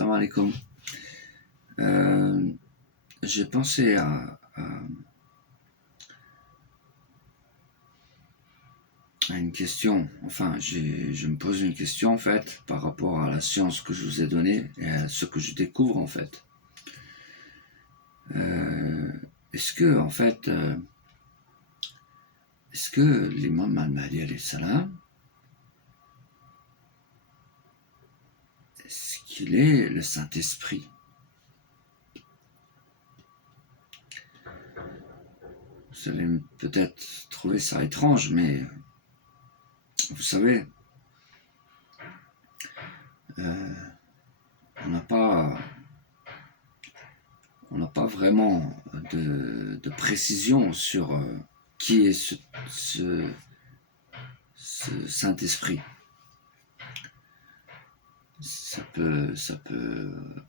Salam alaikum. J'ai pensé à une question. Enfin, je me pose une question en fait par rapport à la science que je vous ai donnée et à ce que je découvre en fait. Est-ce que l'imam al-Mahdi alayhi salam, est-ce qu'il est le Saint-Esprit? Vous allez peut-être trouver ça étrange, mais vous savez, on n'a pas vraiment de précision sur qui est ce Saint-Esprit.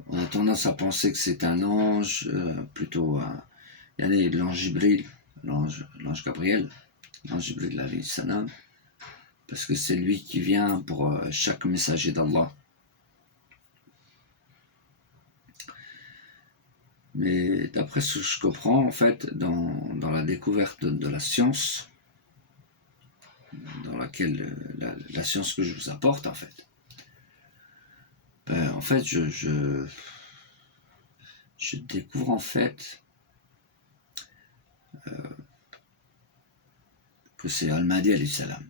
On a tendance à penser que c'est un ange, plutôt l'ange Jibril, l'ange Gabriel, l'ange Jibril alayhi salam, parce que c'est lui qui vient pour chaque messager d'Allah. Mais d'après ce que je comprends, en fait, dans la découverte de la science, dans laquelle la science que je vous apporte, en fait, je découvre en fait que c'est Al-Mahdi alayhi salam.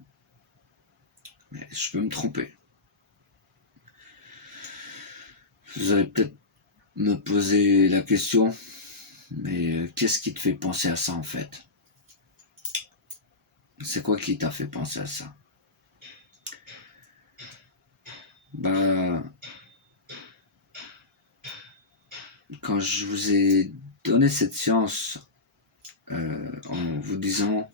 Mais je peux me tromper. Vous allez peut-être me poser la question, mais qu'est-ce qui te fait penser à ça en fait? C'est quoi qui t'a fait penser à ça? Quand je vous ai donné cette science en vous disant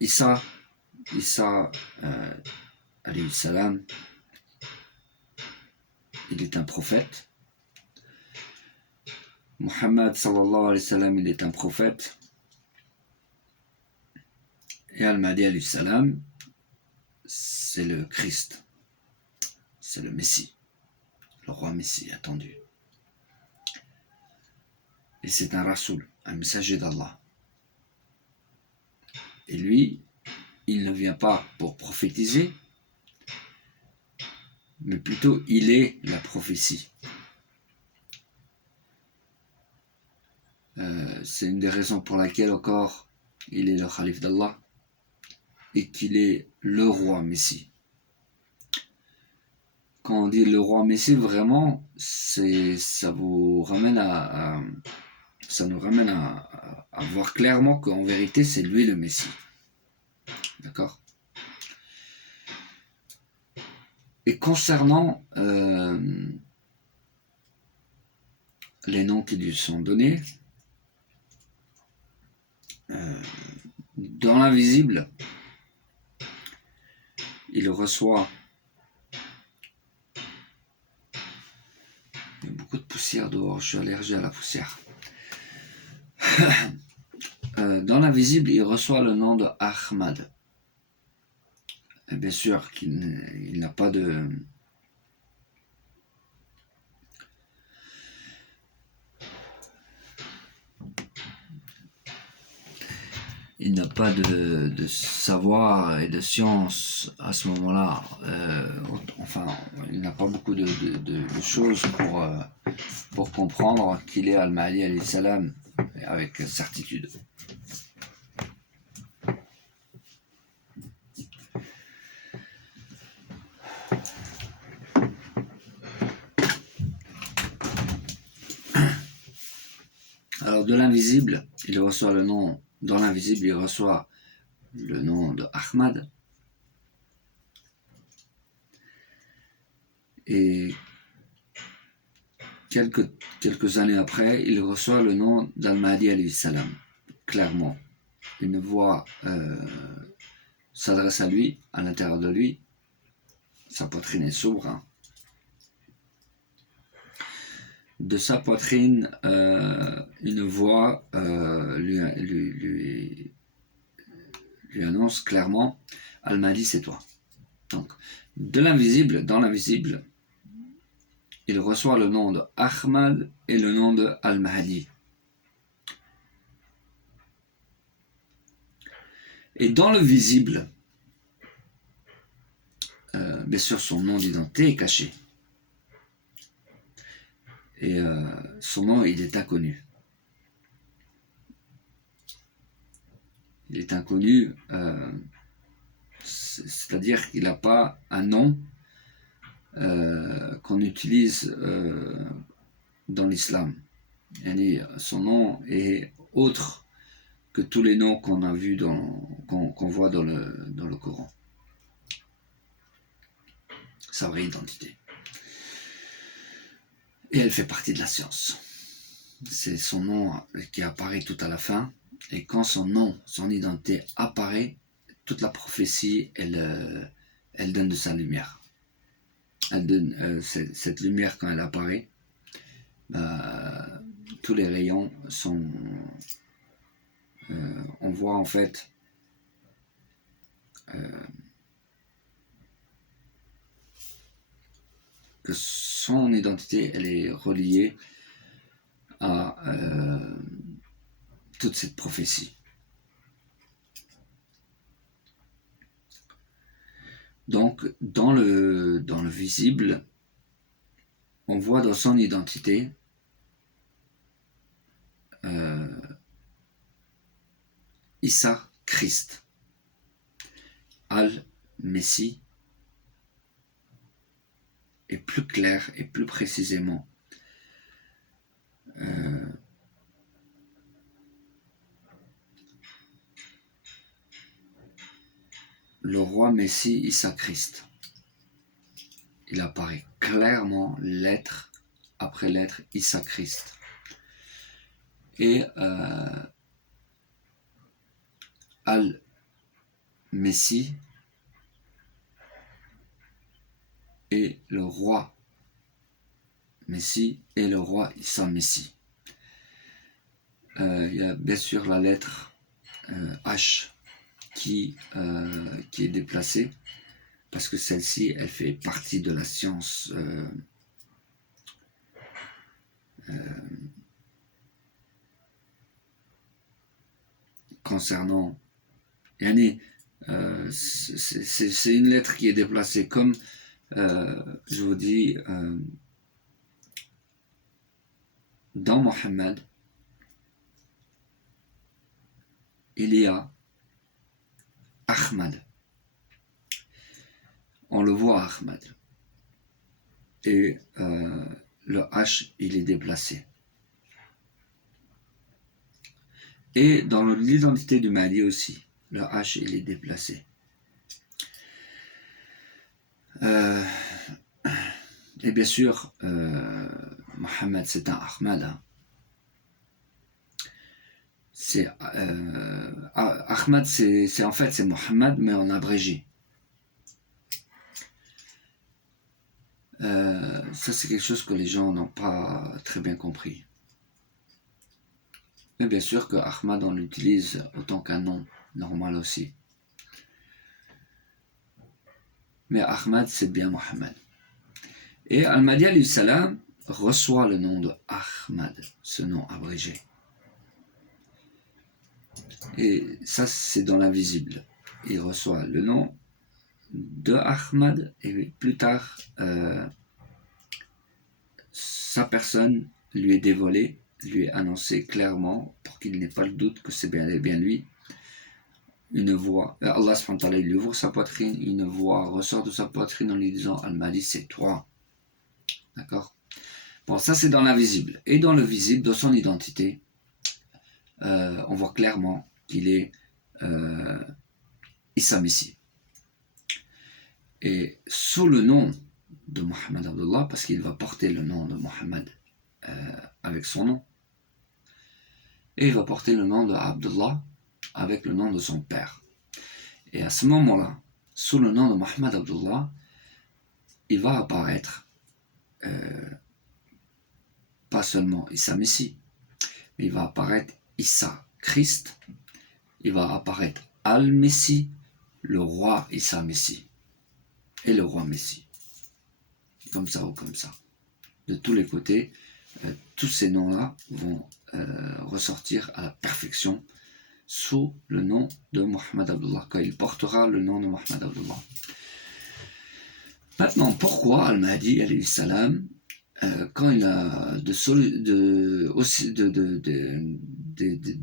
Isa alayhi salam, il est un prophète. Muhammad sallallahu alayhi wa sallam, il est un prophète. Et Al-Mahdi alayhi salam, c'est le Christ. C'est le Messie. Le roi Messie attendu. Et c'est un Rasoul, un messager d'Allah. Et lui, il ne vient pas pour prophétiser, mais plutôt il est la prophétie. C'est une des raisons pour laquelle encore il est le Khalif d'Allah et qu'il est le roi Messie. Quand on dit le roi Messie, vraiment, ça nous ramène à voir clairement qu'en vérité, c'est lui le Messie. D'accord? Et concernant les noms qui lui sont donnés, dans l'invisible, il reçoit... Il y a beaucoup de poussière dehors, je suis allergique à la poussière. Dans l'invisible, il reçoit le nom de Ahmad. Et bien sûr qu'il n'a pas de... Il n'a pas de savoir et de science à ce moment-là. Il n'a pas beaucoup de choses pour comprendre qu'il est Al-Mahdi alayhi salam avec certitude. Alors de l'invisible, il reçoit le nom... Dans l'invisible, il reçoit le nom de Ahmad. Et quelques années après, il reçoit le nom d'Al-Mahdi alayhi salam. Clairement, une voix s'adresse à lui, à l'intérieur de lui. Sa poitrine est s'ouvre. Hein. De sa poitrine, une voix lui annonce clairement: Al-Mahdi, c'est toi. Donc, de l'invisible, dans l'invisible, il reçoit le nom de Ahmad et le nom de Al-Mahdi. Et dans le visible, bien sûr, son nom d'identité est caché. Et son nom, il est inconnu. Il est inconnu, c'est-à-dire qu'il n'a pas un nom qu'on utilise dans l'islam. Son nom est autre que tous les noms qu'on a vus, qu'on voit dans le Coran. Sa vraie identité. Et elle fait partie de la science. C'est son nom qui apparaît tout à la fin. Et quand son nom, son identité apparaît, toute la prophétie, elle donne de sa lumière. Elle donne cette lumière quand elle apparaît. Tous les rayons sont... on voit en fait que son identité, elle est reliée à toute cette prophétie. Donc, dans le visible, on voit dans son identité Issa Christ, Al-Messie, et plus clair et plus précisément le roi Messie Issa Christ. Il apparaît clairement lettre après lettre Issa Christ. Et Al-Messie et le roi Messie et le roi Issa Messie. Il y a bien sûr la lettre H qui est déplacée parce que celle-ci, elle fait partie de la science concernant c'est une lettre qui est déplacée comme je vous dis dans Mohammed il y a Ahmad, on le voit Ahmad et le H il est déplacé. Et dans l'identité du Mahdi aussi, le H il est déplacé. Et bien sûr, Mohammed c'est un Ahmad. Hein. Ahmad c'est en fait c'est Mohammed mais en abrégé. Ça c'est quelque chose que les gens n'ont pas très bien compris. Mais bien sûr que Ahmad on l'utilise autant qu'un nom normal aussi. Mais Ahmad c'est bien Mohammed. Et Al-Mahdi alayhi salam reçoit le nom de Ahmad, ce nom abrégé. Et ça c'est dans l'invisible. Il reçoit le nom de Ahmad et plus tard sa personne lui est dévoilée, lui est annoncée clairement pour qu'il n'ait pas le doute que c'est bien lui. Une voix, Allah subhanahu wa ta'ala il lui ouvre sa poitrine, une voix ressort de sa poitrine en lui disant Al-Mahdi c'est toi. D'accord. Bon, ça c'est dans l'invisible. Et dans le visible, dans son identité, on voit clairement qu'il est Issa Messie. Et sous le nom de Mohammed Abdullah, parce qu'il va porter le nom de Mohammed avec son nom, et il va porter le nom de Abdullah avec le nom de son père. Et à ce moment-là, sous le nom de Mohammed Abdullah, il va apparaître pas seulement Issa Messie, mais il va apparaître Issa Christ, il va apparaître Al-Messie, le roi Issa Messie. et le roi Messie. Comme ça ou comme ça. De tous les côtés, tous ces noms-là vont ressortir à la perfection sous le nom de Muhammad Abdullah, quand il portera le nom de Muhammad Abdullah. Maintenant, pourquoi Al-Mahdi, alayhi salam, quand il a des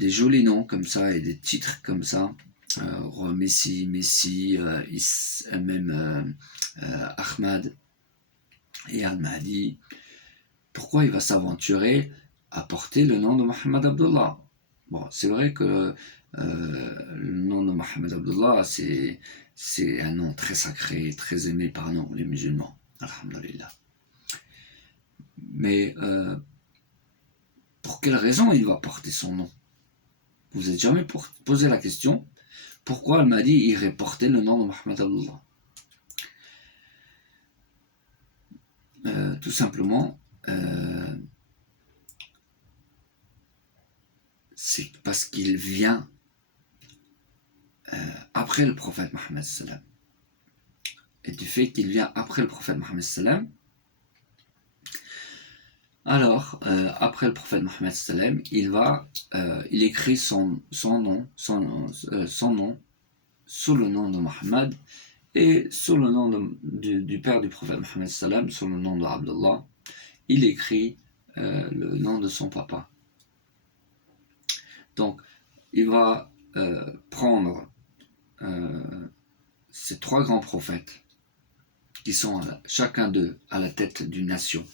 jolis noms comme ça et des titres comme ça, roi Messi, même Ahmad et Al-Mahdi, pourquoi il va s'aventurer à porter le nom de Muhammad Abdullah? Bon, c'est vrai que le nom de Muhammad Abdullah, c'est un nom très sacré, très aimé par nous, les musulmans. Alhamdulillah. Mais pour quelle raison il va porter son nom? Vous n'êtes jamais posé la question, pourquoi Al-Mahdi irait porter le nom de Muhammad Abdullah? Tout simplement, c'est parce qu'il vient après le prophète Mohammed sallam. Et du fait qu'il vient après le prophète Mohammed sallam, alors après le prophète Mohammed sallam, il écrit son nom sous le nom de Mohammed et sous le nom du père du prophète Mohammed sallam, sous le nom de Abdullah, il écrit le nom de son papa. Donc, il va prendre ces trois grands prophètes qui sont chacun d'eux à la tête d'une nation,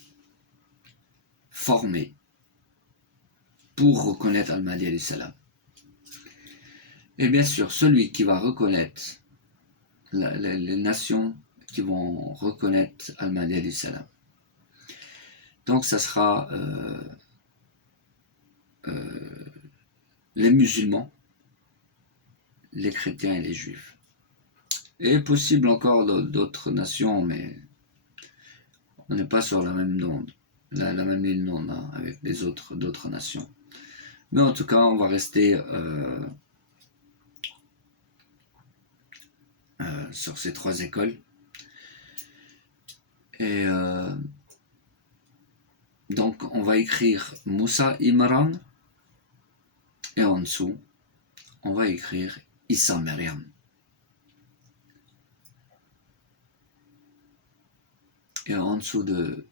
formés pour reconnaître Al-Mahdi alayhi salam. Et bien sûr, celui qui va reconnaître les nations qui vont reconnaître Al-Mahdi alayhi salam. Donc, ça sera les musulmans, les chrétiens et les juifs. Et possible encore d'autres nations, mais on n'est pas sur la même onde, la même ligne d'onde avec d'autres nations. Mais en tout cas, on va rester sur ces trois écoles. Et donc, on va écrire Moussa Imran, et en dessous, on va écrire Issa Maryam. Et en dessous de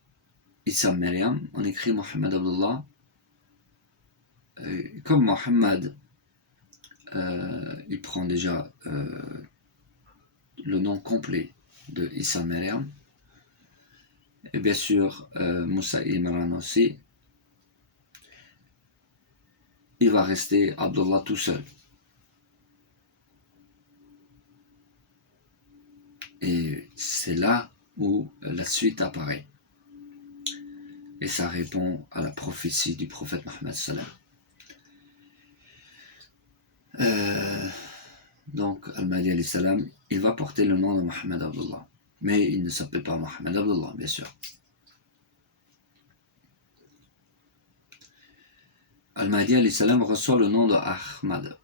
Issa Maryam, on écrit Muhammad Abdullah. Comme Muhammad, il prend déjà le nom complet de Issa Maryam. Et bien sûr, Moussa Imran aussi. Il va rester Abdullah tout seul. Et c'est là où la suite apparaît. Et ça répond à la prophétie du prophète Mohammed sallam. Donc, Al-Mahdi alayhi salam, il va porter le nom de Muhammad Abdullah. Mais il ne s'appelle pas Muhammad Abdullah, bien sûr. Al-Mahdi alayhi salam reçoit le nom de Ahmad.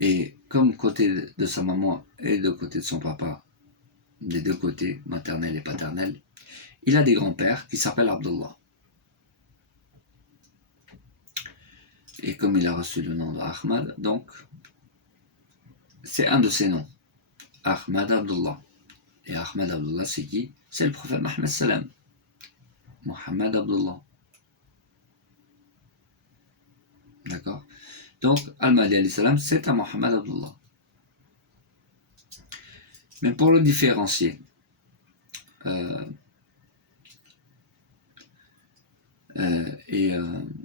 Et comme côté de sa maman et de côté de son papa, des deux côtés, maternel et paternel, il a des grands-pères qui s'appellent Abdullah. Et comme il a reçu le nom de Ahmad, donc c'est un de ses noms, Ahmad Abdullah. Et Ahmad Abdullah, c'est qui? C'est le prophète Mohammed sallam. Muhammad Abdullah. D'accord? Donc, Al-Mahdi alayhi salam, c'est un Muhammad Abdullah. Mais pour le différencier,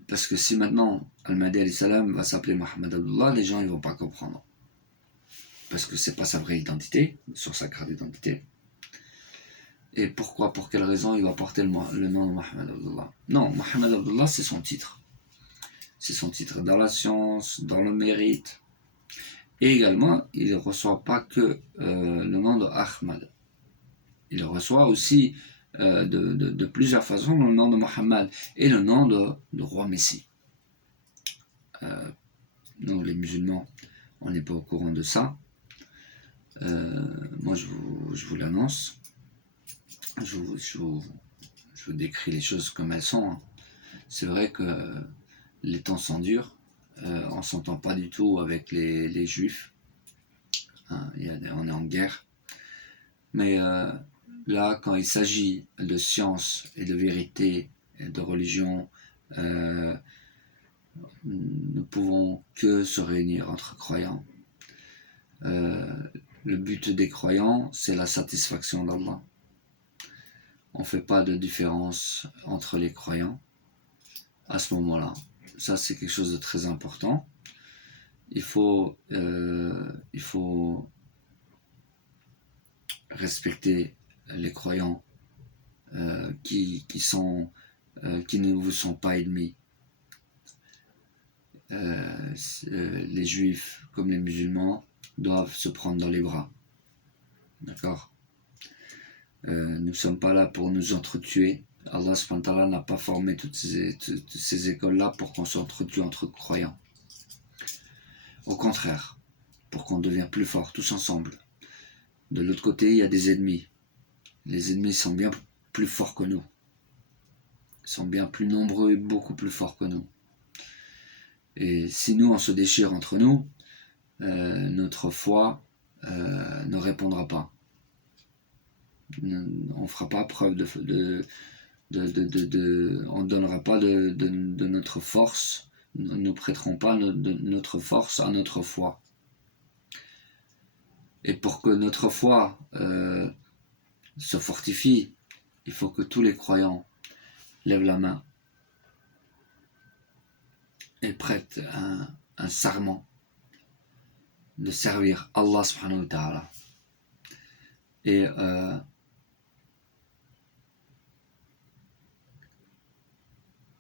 parce que si maintenant Al-Mahdi alayhi salam va s'appeler Muhammad Abdullah, les gens ne vont pas comprendre. Parce que c'est pas sa vraie identité, sur sa carte d'identité. Et pourquoi, pour quelle raison il va porter le nom de Muhammad Abdullah? Non, Muhammad Abdullah, c'est son titre. C'est son titre dans la science, dans le mérite. Et également, il ne reçoit pas que le nom de Ahmad. Il reçoit aussi de plusieurs façons le nom de Muhammad et le nom de roi Messie. Nous, les musulmans, on n'est pas au courant de ça. Moi, je vous l'annonce. Je vous décris les choses comme elles sont. C'est vrai que les temps sont durs. On ne s'entend pas du tout avec les juifs. Hein, on est en guerre. Mais là, quand il s'agit de science et de vérité et de religion, nous pouvons que se réunir entre croyants. Le but des croyants, c'est la satisfaction d'Allah. On ne fait pas de différence entre les croyants à ce moment-là. Ça, c'est quelque chose de très important. Il faut respecter les croyants qui ne vous sont pas ennemis. Les juifs comme les musulmans doivent se prendre dans les bras. D'accord? Nous ne sommes pas là pour nous entretuer. Allah subhanahu wa ta'ala n'a pas formé toutes ces écoles-là pour qu'on s'entretue entre croyants. Au contraire, pour qu'on devienne plus forts tous ensemble. De l'autre côté, il y a des ennemis. Les ennemis sont bien plus forts que nous. Ils sont bien plus nombreux et beaucoup plus forts que nous. Et si nous, on se déchire entre nous, notre foi ne répondra pas. On ne fera pas preuve on ne donnera pas de notre force, nous ne prêterons pas de notre force à notre foi. Et pour que notre foi se fortifie, il faut que tous les croyants lèvent la main et prêtent un serment de servir Allah subhanahu wa ta'ala. Et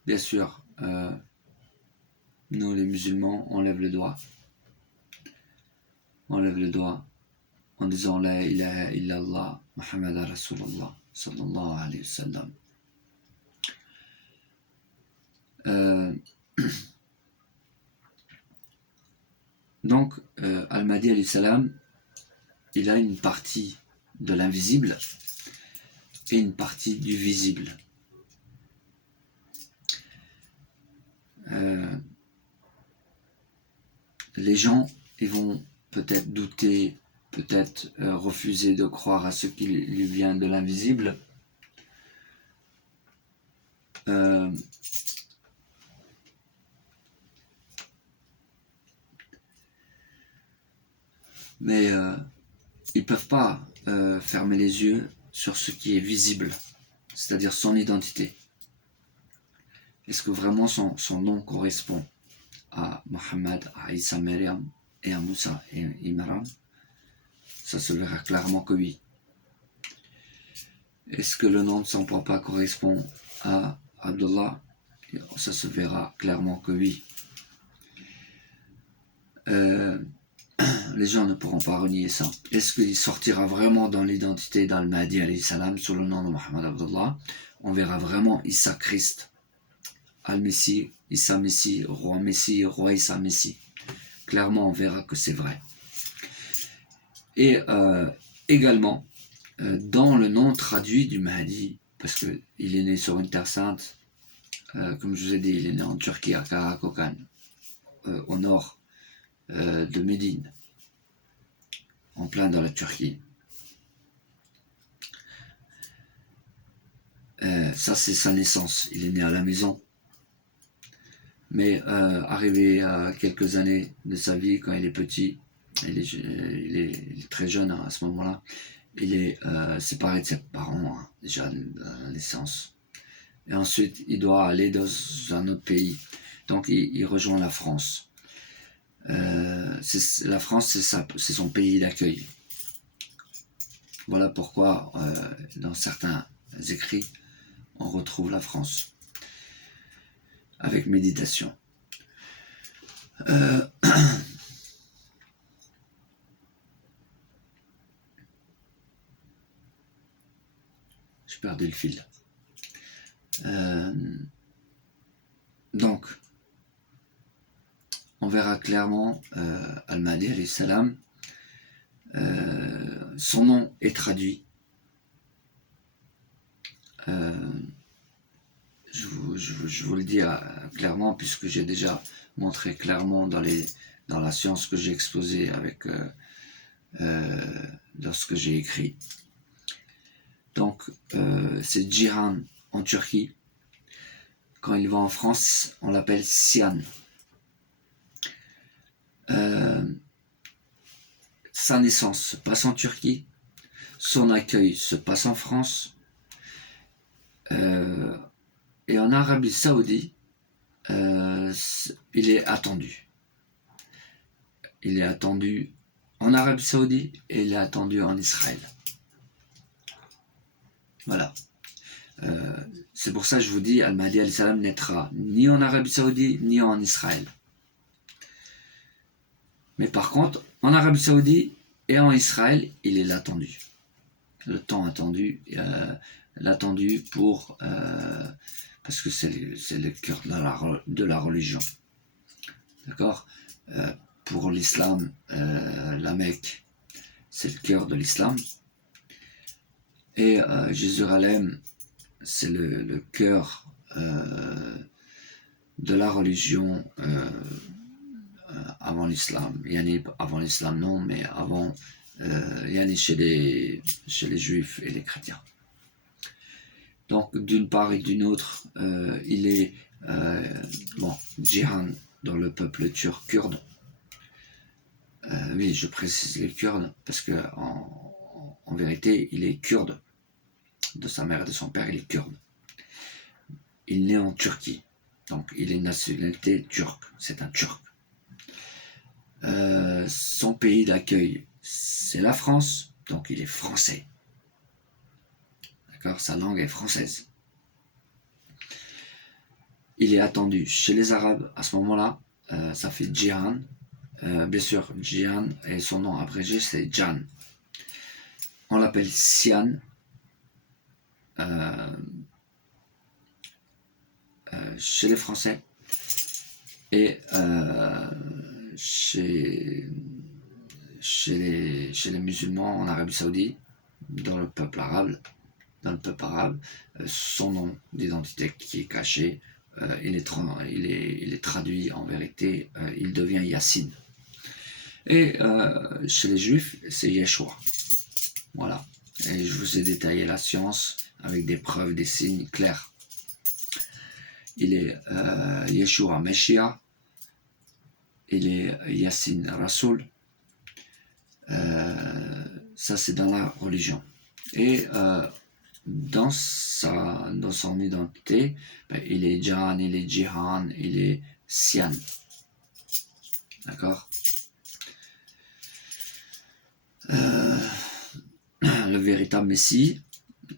bien sûr, nous les musulmans, on lève le doigt. On lève le doigt en disant La ilaha illallah Muhammad Rasulullah sallallahu alayhi wa sallam. Donc, Al-Mahdi alayhi salam, il a une partie de l'invisible et une partie du visible. Les gens, ils vont peut-être douter, peut-être refuser de croire à ce qui lui vient de l'invisible. Mais ils ne peuvent pas fermer les yeux sur ce qui est visible, c'est-à-dire son identité. Est-ce que vraiment son nom correspond à Mohammed, à Isa Maryam et à Moussa et Imran? Ça se verra clairement que oui. Est-ce que le nom de son papa correspond à Abdullah? Ça se verra clairement que oui. Les gens ne pourront pas renier ça. Est-ce qu'il sortira vraiment dans l'identité d'Al-Mahdi alayhi salam sous le nom de Mohammed Abdullah? On verra vraiment Issa Christ, Al-Messie, Issa Messie, roi Issa Messie. Clairement, on verra que c'est vrai. Et également, dans le nom traduit du Mahdi, parce qu'il est né sur une terre sainte, comme je vous ai dit, il est né en Turquie, à Karakokan, au nord de Médine, en plein dans la Turquie. Ça, c'est sa naissance. Il est né à la maison. Mais arrivé à quelques années de sa vie, quand il est petit, il est très jeune à ce moment-là, il est séparé de ses parents, déjà à la naissance. Et ensuite, il doit aller dans un autre pays. Donc, il rejoint la France. La France, c'est son pays d'accueil. Voilà pourquoi, dans certains écrits, on retrouve la France avec méditation. J'ai perdu le fil. Donc, on verra clairement Al-Mahdi alayhi salam. Son nom est traduit. Je vous le dis clairement, puisque j'ai déjà montré clairement dans la science que j'ai exposée avec lorsque j'ai écrit. Donc c'est Cihan en Turquie. Quand il va en France, on l'appelle Sian. Sa naissance se passe en Turquie, son accueil se passe en France, et en Arabie Saoudite, il est attendu. Il est attendu en Arabie Saoudite et il est attendu en Israël. Voilà. C'est pour ça que je vous dis, Al-Mahdi alayhi salam naîtra ni en Arabie Saoudite ni en Israël. Mais par contre, en Arabie Saoudite et en Israël, il est l'attendu. Le temps attendu, l'attendu pour... parce que c'est le cœur de la religion. D'accord. Pour l'islam, la Mecque, c'est le cœur de l'islam. Et Jérusalem, c'est le cœur de la religion avant l'islam. Yani, avant l'islam, non, mais avant, yani chez les juifs et les chrétiens. Donc, d'une part et d'une autre, il est, Cihan dans le peuple turc kurde. Oui, je précise les Kurdes, parce que en vérité, il est kurde. De sa mère et de son père, il est kurde. Il naît en Turquie, donc il est nationalité turque, c'est un turc. Son pays d'accueil, c'est la France, donc il est français. D'accord, sa langue est française. Il est attendu chez les Arabes à ce moment-là, ça fait Cihan. Bien sûr, Cihan, et son nom abrégé, c'est Jan. On l'appelle Sian. Chez les Français et chez les musulmans en Arabie Saoudite, dans le peuple arabe, son nom d'identité qui est caché, il est traduit en vérité, il devient Yassine. Et chez les Juifs, c'est Yeshua. Voilà. Et je vous ai détaillé la science avec des preuves, des signes clairs. Il est Yeshua Meshiach, il est Yassine Rasoul. Ça, c'est dans la religion. Et dans son identité, il est Jan, il est Cihan, il est Sian. D'accord. Le véritable Messie,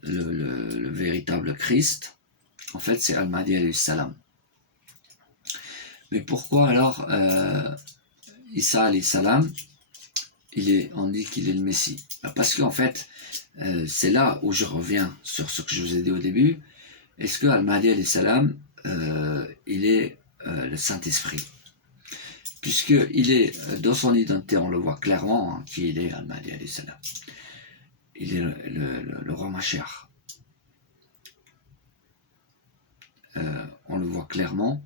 le véritable Christ, en fait, c'est Al-Mahdi alayhi salam. Mais pourquoi alors Isa alayhi salam, on dit qu'il est le Messie? Parce qu'en fait, c'est là où je reviens sur ce que je vous ai dit au début. Est-ce que Al-Mahdi alayhi salam, il est le Saint-Esprit? Puisqu'il est dans son identité, on le voit clairement, hein, qui il est, Al-Mahdi alayhi salam. Il est le roi Mashiach. On le voit clairement,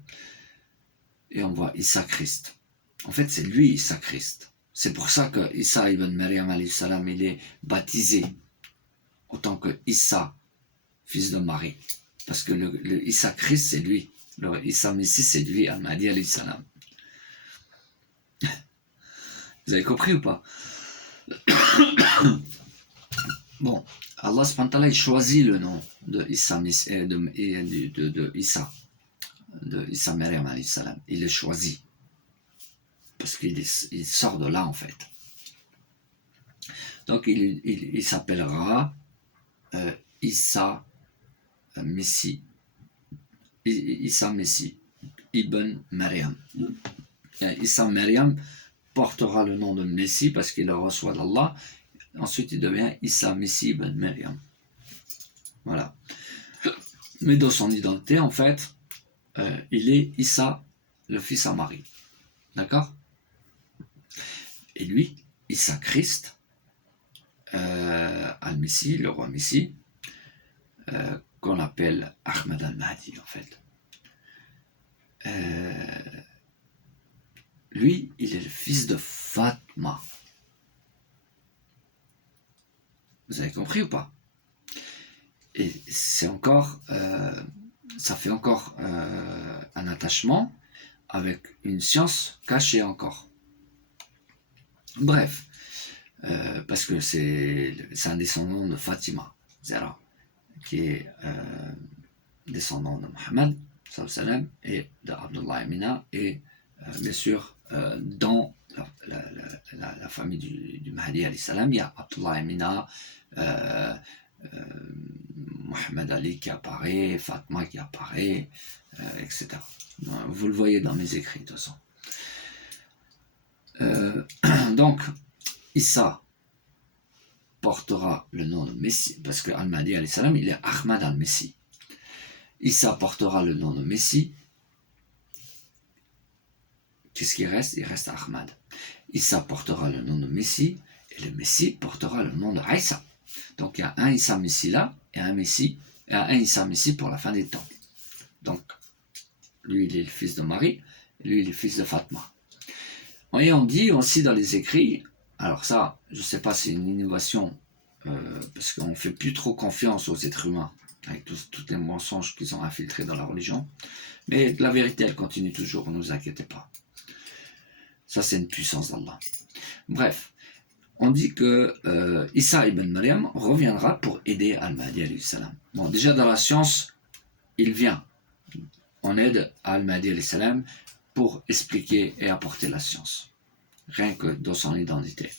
et on voit Issa Christ. En fait, c'est lui Issa Christ. C'est pour ça que Issa ibn Maryam alayhi salam, il est baptisé autant que Issa, fils de Marie. Parce que le Issa Christ, c'est lui. Le Issa Messie, c'est lui, Al-Mahdi alayhi salam. Vous avez compris ou pas? Bon, Allah subhanahu wa ta'ala, il choisit le nom de Issa, de Issa Maryam alayhi salam. Il le choisit. Parce qu'il sort de là, en fait. Donc, il s'appellera Issa Messie. Issa Messie, Ibn Maryam. Issa Maryam portera le nom de Messie parce qu'il le reçoit d'Allah. Ensuite, il devient Issa Messie Ibn Maryam. Voilà. Mais dans son identité, en fait, il est Issa, le fils à Marie. D'accord? Et lui, Issa Christ, Al-Messie, le roi Messie, qu'on appelle Ahmad al-Mahdi en fait. Lui, il est le fils de Fatma. Vous avez compris ou pas? Et c'est encore, ça fait encore un attachement avec une science cachée encore. Bref, parce que c'est un descendant de Fatima, Zara, qui est descendant de Mohammed sallam, et de Abdullah Amina, et bien sûr dans la famille du Mahdi alayhi salam, il y a Abdullah Amina, Mohamed Ali qui apparaît, Fatma qui apparaît, etc. Vous le voyez dans mes écrits de toute façon. Donc, Issa portera le nom de Messie, parce que Al-Mahdi alayhi salam, il est Ahmad al-Messie. Issa portera le nom de Messie. Qu'est-ce qui reste? Il reste Ahmad. Issa portera le nom de Messie, et le Messie portera le nom de Isa. Donc il y a un Issa Messie là, et un Issa Messie pour la fin des temps. Donc, lui il est le fils de Marie, et lui il est le fils de Fatma. Et on dit aussi dans les écrits, alors ça, je ne sais pas, c'est une innovation, parce qu'on ne fait plus trop confiance aux êtres humains, avec tous les mensonges qu'ils ont infiltrés dans la religion, mais la vérité elle continue toujours, ne vous inquiétez pas. Ça c'est une puissance d'Allah. Bref, on dit que Issa ibn Maryam reviendra pour aider Al-Mahdi alayhi salam. Bon, déjà dans la science, il vient en aide à Al-Mahdi alayhi salam pour expliquer et apporter la science, rien que dans son identité.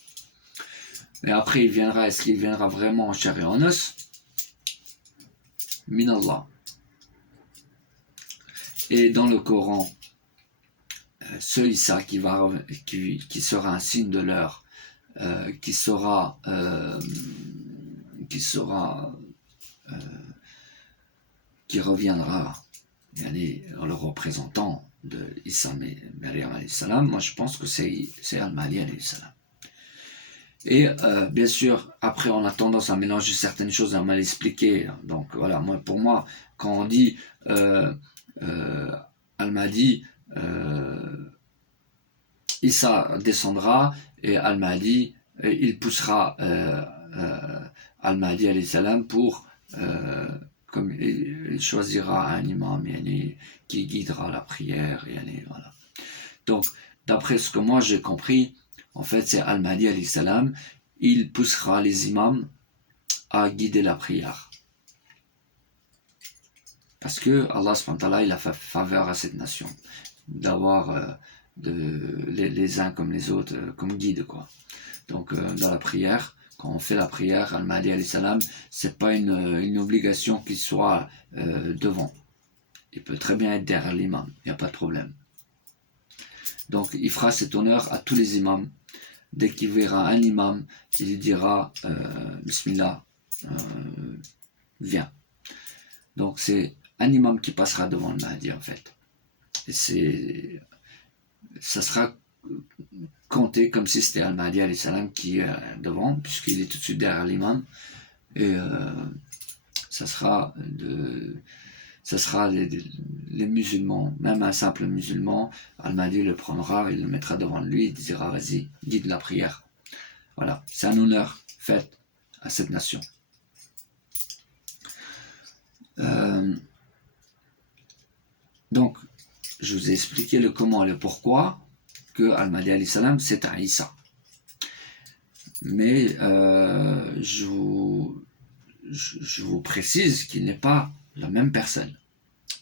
Mais après, il viendra, est-ce qu'il viendra vraiment en chair et en os? Minallah. Et dans le Coran, ce Issa qui sera un signe de l'heure, qui reviendra, le représentant de Issa Maryam alayhi salam, moi je pense que c'est Al-Mahdi alayhi salam. Et bien sûr, après on a tendance à mélanger certaines choses, à mal expliquer. Donc voilà, pour moi, quand on dit Al-Mahdi, Issa descendra et Al-Mahdi, il poussera Al-Mahdi alayhi salam pour, comme il choisira un imam qui guidera la prière. Voilà. Donc, d'après ce que moi j'ai compris, en fait, c'est Al-Mahdi alayhi salam, il poussera les imams à guider la prière. Parce que Allah subhanahu wa ta'ala, il a fait faveur à cette nation d'avoir les uns comme les autres comme guide, quoi. Donc dans la prière, quand on fait la prière, Al-Mahdi alayhi salam, c'est pas une obligation qu'il soit devant. Il peut très bien être derrière l'imam, il n'y a pas de problème. Donc il fera cet honneur à tous les imams. Dès qu'il verra un imam, il lui dira Bismillah, viens. Donc c'est un imam qui passera devant le Mahdi en fait. Et ça sera compté comme si c'était Al-Mahdi alayhi salam qui est devant, puisqu'il est tout de suite derrière l'imam. Et ça sera les musulmans, même un simple musulman, Al-Mahdi le prendra, il le mettra devant lui, il dira vas-y, guide la prière. Voilà, c'est un honneur fait à cette nation. Donc, je vous ai expliqué le comment et le pourquoi que Al-Mahdi alayhi salam c'est un Issa. Mais je vous précise qu'il n'est pas la même personne.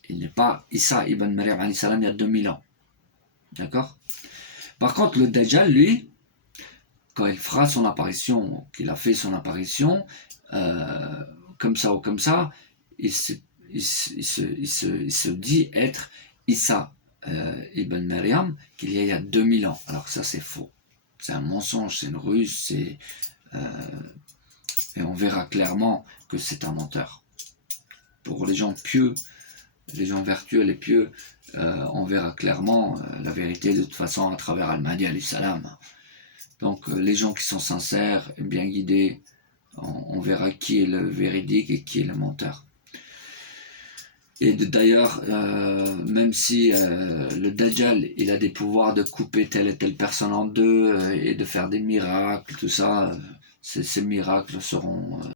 Il n'est pas Issa ibn Maryam alayhi salam il y a 2000 ans. D'accord? Par contre, le Dajjal, lui, quand il fera son apparition, qu'il a fait son apparition, comme ça ou comme ça, il se dit être Issa ibn Maryam qu'il y a 2000 ans. Alors ça c'est faux. C'est un mensonge, c'est une ruse, et on verra clairement que c'est un menteur. Pour les gens pieux, les gens vertueux, les pieux, on verra clairement la vérité de toute façon à travers Al-Mahdi alayhi salam. Donc les gens qui sont sincères et bien guidés, on verra qui est le véridique et qui est le menteur. Et d'ailleurs, même si le Dajjal, il a des pouvoirs de couper telle et telle personne en deux et de faire des miracles, tout ça, ces miracles seront